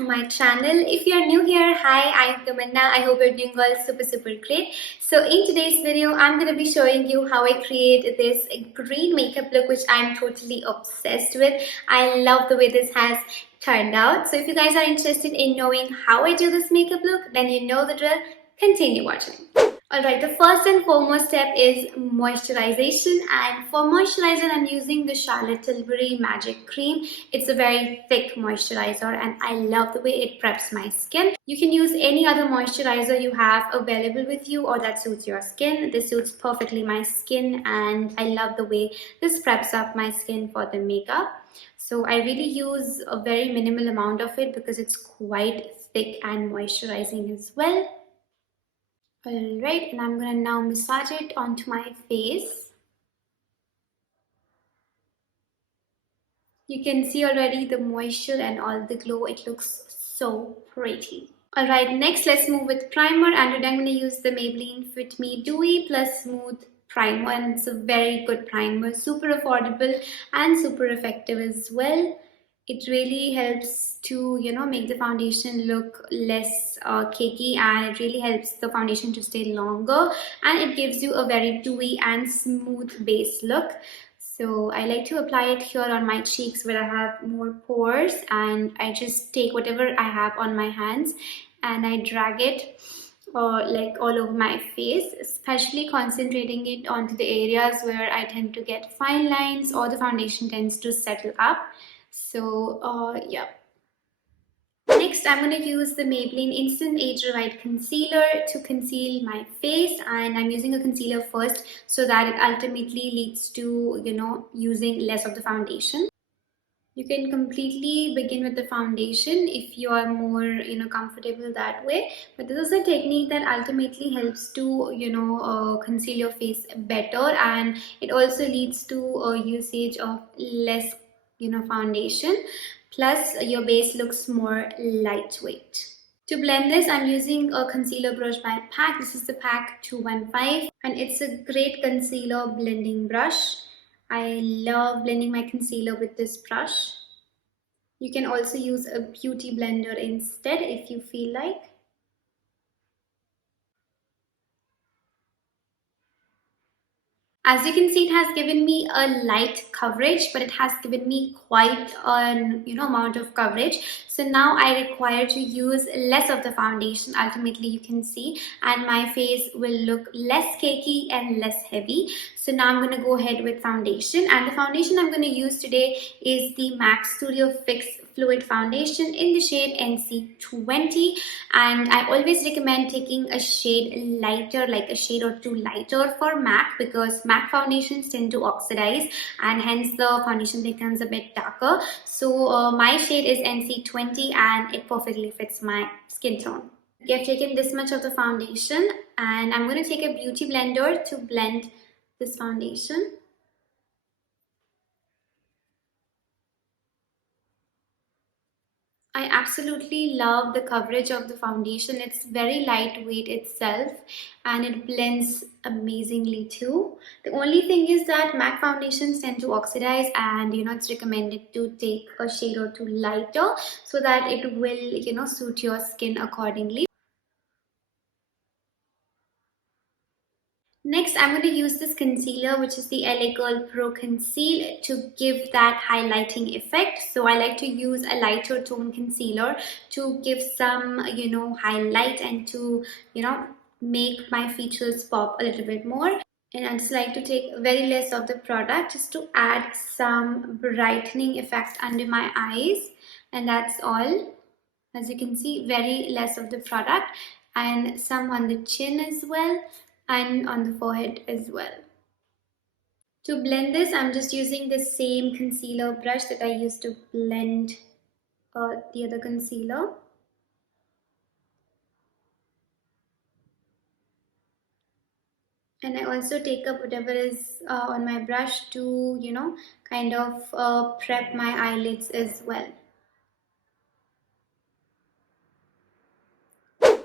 to my channel. If you're new here, hi, I'm Tamanna. I hope you're doing all super great. So in today's video, I'm going to be showing you how I create this green makeup look, which I'm totally obsessed with. I love the way this has turned out. So if you guys are interested in knowing how I do this makeup look, then you know the drill. Continue watching. Alright, the first and foremost step is moisturization, and for moisturizer I'm using the Charlotte Tilbury Magic Cream. It's a very thick moisturizer and I love the way it preps my skin. You can use any other moisturizer you have available with you or that suits your skin. This suits perfectly my skin and I love the way this preps up my skin for the makeup. So I really use a very minimal amount of it because it's quite thick and moisturizing as well. Alright, and I'm going to now massage it onto my face. You can see already the moisture and all the glow. It looks so pretty. Alright, next let's move with primer, and today I'm going to use the Maybelline Fit Me Dewy+Smooth primer, and it's a very good primer, super affordable and super effective as well. It really helps to, make the foundation look less cakey, and it really helps the foundation to stay longer, and it gives you a very dewy and smooth base look. So I like to apply it here on my cheeks where I have more pores, and I just take whatever I have on my hands and I drag it like all over my face, especially concentrating it onto the areas where I tend to get fine lines or the foundation tends to settle up. So yeah. Next, I'm going to use the Maybelline Instant Age Revive Concealer to conceal my face, and I'm using a concealer first so that it ultimately leads to, using less of the foundation. You can completely begin with the foundation if you are more, comfortable that way. But this is a technique that ultimately helps to, conceal your face better, and it also leads to a usage of less, foundation. Plus, your base looks more lightweight. To blend this, I'm using a concealer brush by MAC. This is the MAC 215, and it's a great concealer blending brush. I love blending my concealer with this brush. You can also use a beauty blender instead if you feel like. As you can see, it has given me a light coverage, but it has given me quite an amount of coverage. So now I require to use less of the foundation. Ultimately, you can see, and my face will look less cakey and less heavy. So now I'm going to go ahead with foundation, and the foundation I'm going to use today is the MAC Studio Fix Fluid Foundation in the shade NC20, and I always recommend taking a shade lighter, like a shade or two lighter for MAC, because MAC foundations tend to oxidize and hence the foundation becomes a bit darker. So my shade is NC20 and it perfectly fits my skin tone. Okay, I've taken this much of the foundation and I'm going to take a beauty blender to blend this foundation. I absolutely love the coverage of the foundation. It's very lightweight itself and it blends amazingly too. The only thing is that MAC foundations tend to oxidize, and it's recommended to take a shade or two lighter so that it will suit your skin accordingly. Next, I'm going to use this concealer, which is the LA Girl Pro Conceal, to give that highlighting effect. So I like to use a lighter tone concealer to give some, highlight and to, make my features pop a little bit more. And I just like to take very less of the product just to add some brightening effect under my eyes. And that's all. As you can see, very less of the product, and some on the chin as well, and on the forehead as well. To blend this, I'm just using the same concealer brush that I used to blend the other concealer. And I also take up whatever is on my brush to, kind of prep my eyelids as well.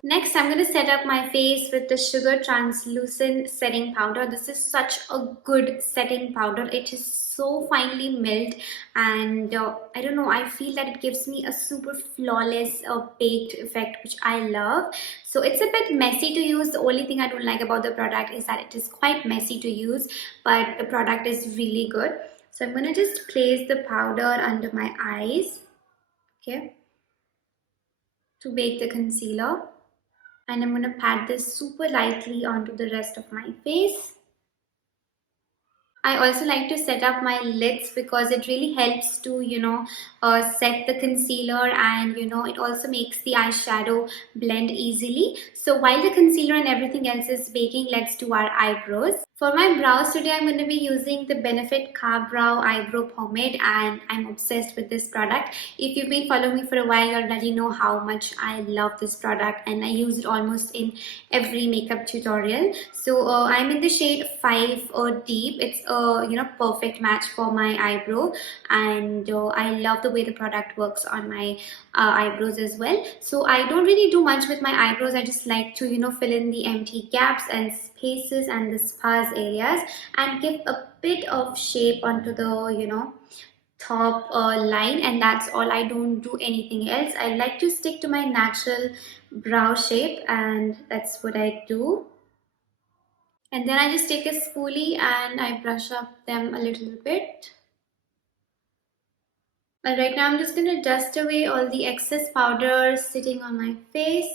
Next, I'm going to set up my face with the Sugar Translucent Setting Powder. This is such a good setting powder. It is so finely milled, and I don't know, I feel that it gives me a super flawless baked effect, which I love. So it's a bit messy to use. The only thing I don't like about the product is that it is quite messy to use, but the product is really good. So I'm going to just place the powder under my eyes, okay, to bake the concealer. And I'm going to pat this super lightly onto the rest of my face. I also like to set up my lids because it really helps to, set the concealer, and, it also makes the eyeshadow blend easily. So while the concealer and everything else is baking, let's do our eyebrows. For my brows today, I'm going to be using the Benefit Car Brow Eyebrow Pomade, and I'm obsessed with this product. If you've been following me for a while, you already know how much I love this product, and I use it almost in every makeup tutorial. So I'm in the shade 5 Deep. It's a perfect match for my eyebrow, and I love the way the product works on my eyebrows as well. So I don't really do much with my eyebrows. I just like to fill in the empty gaps and spaces and the sparse areas, and give a bit of shape onto the top line, and that's all. I don't do anything else. I like to stick to my natural brow shape, and that's what I do. And then I just take a spoolie and I brush up them a little bit. Alright, now I'm just going to dust away all the excess powder sitting on my face.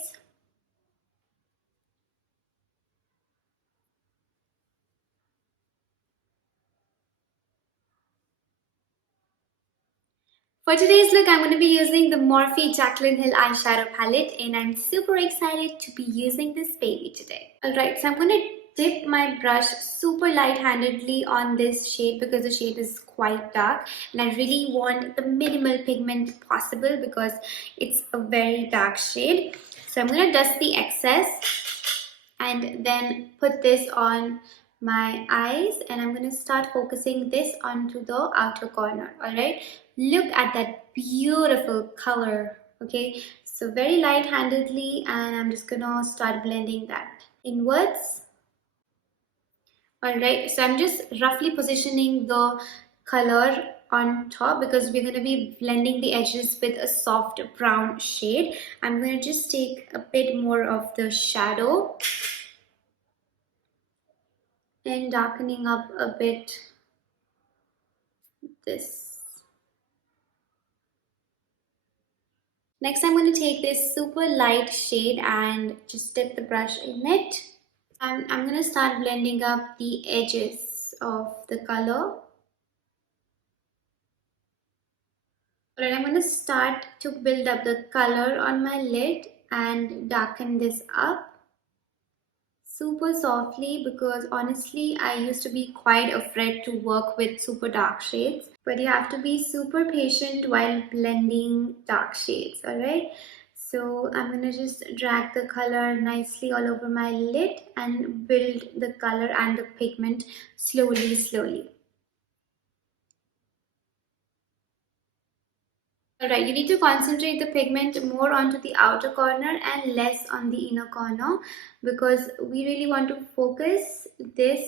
For today's look, I'm going to be using the Morphe Jaclyn Hill eyeshadow palette, and I'm super excited to be using this baby today. Alright, so I'm going to dip my brush super light-handedly on this shade because the shade is quite dark, and I really want the minimal pigment possible because it's a very dark shade. So I'm going to dust the excess and then put this on my eyes, and I'm going to start focusing this onto the outer corner. All right, look at that beautiful color. Okay, so very light handedly, and I'm just gonna start blending that inwards. All right, so I'm just roughly positioning the color on top because we're going to be blending the edges with a soft brown shade. I'm going to just take a bit more of the shadow and darkening up a bit this. Next, I'm going to take this super light shade and just dip the brush in it. And I'm going to start blending up the edges of the color. Alright, I'm going to start to build up the color on my lid and darken this up super softly because honestly I used to be quite afraid to work with super dark shades, but you have to be super patient while blending dark shades. Alright, so I'm gonna just drag the color nicely all over my lid and build the color and the pigment slowly. Alright, you need to concentrate the pigment more onto the outer corner and less on the inner corner because we really want to focus this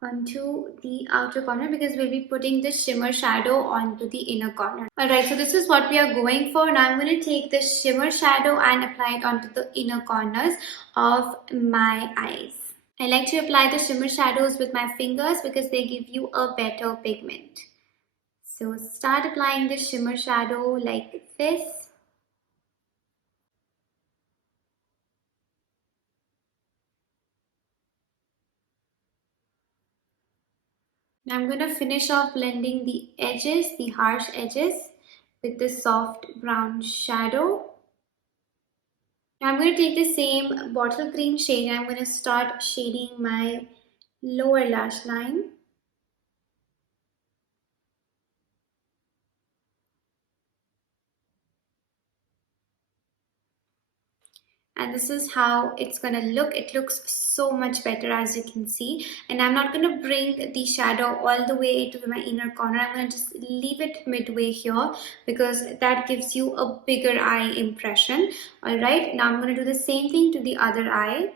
onto the outer corner because we'll be putting the shimmer shadow onto the inner corner. Alright, so this is what we are going for. Now I'm going to take the shimmer shadow and apply it onto the inner corners of my eyes. I like to apply the shimmer shadows with my fingers because they give you a better pigment. So start applying the shimmer shadow like this. Now I'm going to finish off blending the edges, the harsh edges, with the soft brown shadow. Now I'm going to take the same bottle green shade and I'm going to start shading my lower lash line. And this is how it's gonna look. It looks so much better, as you can see. And I'm not gonna bring the shadow all the way to my inner corner. I'm gonna just leave it midway here because that gives you a bigger eye impression. All right, now I'm gonna do the same thing to the other eye.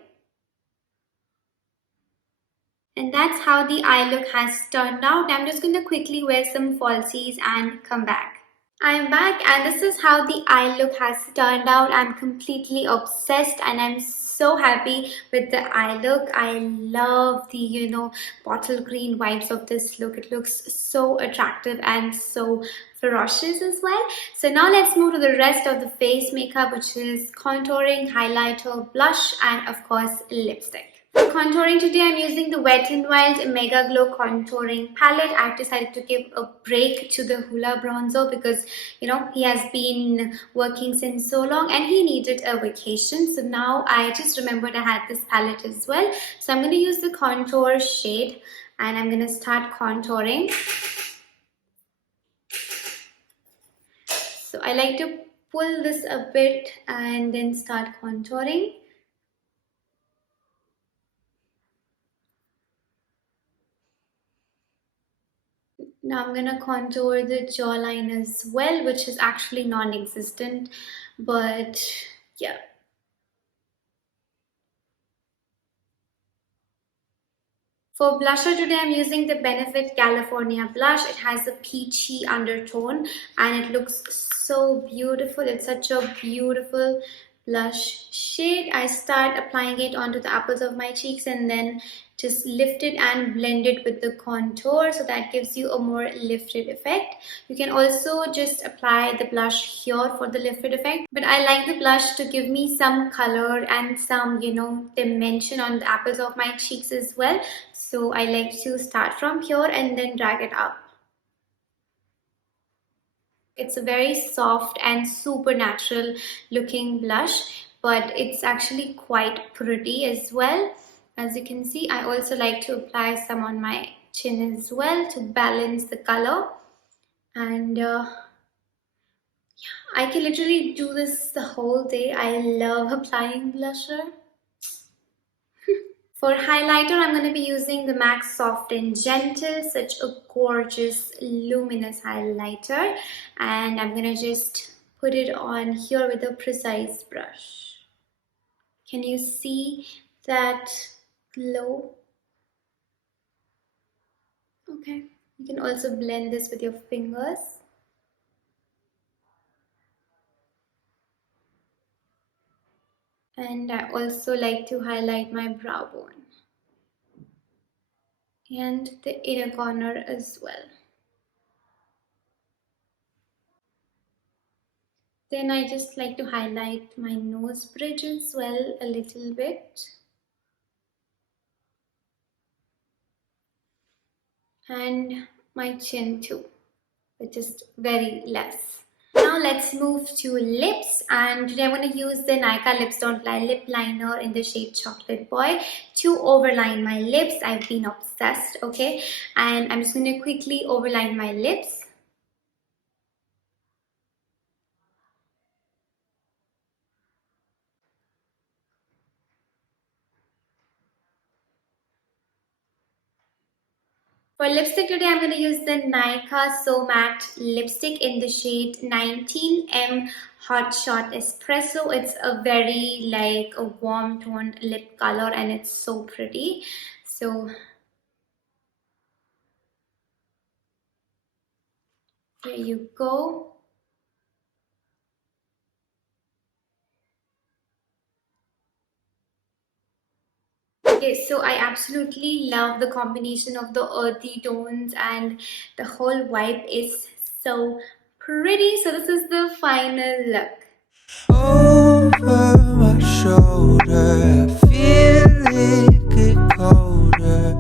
And that's how the eye look has turned out. I'm just gonna quickly wear some falsies and come back. I'm back, and this is how the eye look has turned out. I'm completely obsessed and I'm so happy with the eye look. I love the, bottle green vibes of this look. It looks so attractive and so ferocious as well. So now let's move to the rest of the face makeup, which is contouring, highlighter, blush, and of course lipstick. For contouring today, I'm using the Wet n Wild MegaGlo contouring palette. I've decided to give a break to the Hoola bronzer because, he has been working since so long and he needed a vacation. So now I just remembered I had this palette as well. So I'm going to use the contour shade and I'm going to start contouring. So I like to pull this a bit and then start contouring. Now I'm gonna contour the jawline as well, which is actually non-existent, but yeah. For blusher today, I'm using the Benefit California blush. It has a peachy undertone and it looks so beautiful. It's such a beautiful blush shade. I start applying it onto the apples of my cheeks and then just lift it and blend it with the contour, so that gives you a more lifted effect. You can also just apply the blush here for the lifted effect, but I like the blush to give me some color and some, dimension on the apples of my cheeks as well. So I like to start from here and then drag it up. It's a very soft and super natural looking blush, but it's actually quite pretty as well. As you can see, I also like to apply some on my chin as well to balance the color. And I can literally do this the whole day. I love applying blusher. For highlighter, I'm going to be using the MAC Soft and Gentle, such a gorgeous luminous highlighter. And I'm going to just put it on here with a precise brush. Can you see that glow? Okay, you can also blend this with your fingers. And I also like to highlight my brow bone and the inner corner as well. Then I just like to highlight my nose bridge as well a little bit. And my chin too, but just very less. Now let's move to lips, and today I'm going to use the Nykaa Lips Don't Lie lip liner in the shade Chocolate Boy to overline my lips. I've been obsessed, okay? And I'm just going to quickly overline my lips. For lipstick today, I'm going to use the Nykaa So Matte lipstick in the shade 19M Hot Shot Espresso. It's a very like a warm toned lip color and it's so pretty. So there you go. Okay, so I absolutely love the combination of the earthy tones and the whole vibe is so pretty. So this is the final look. Over my shoulder, feel it get colder.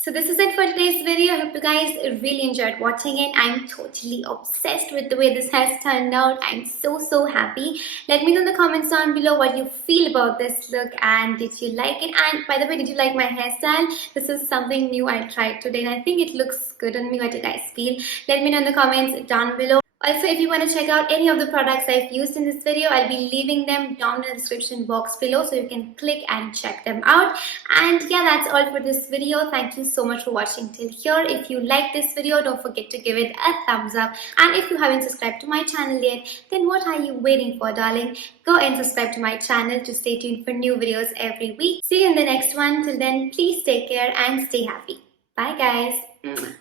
So this is it for today's video. I hope you guys really enjoyed watching it. I'm totally obsessed with the way this has turned out. I'm so happy. Let me know in the comments down below what you feel about this look and did you like it. And by the way, did you like my hairstyle? This is something new I tried today and I think it looks good on me. What do you guys feel? Let me know in the comments down below. Also, if you want to check out any of the products I've used in this video, I'll be leaving them down in the description box below so you can click and check them out. And yeah, that's all for this video. Thank you so much for watching till here. If you like this video, don't forget to give it a thumbs up. And if you haven't subscribed to my channel yet, then what are you waiting for, darling? Go and subscribe to my channel to stay tuned for new videos every week. See you in the next one. Till then, please take care and stay happy. Bye guys.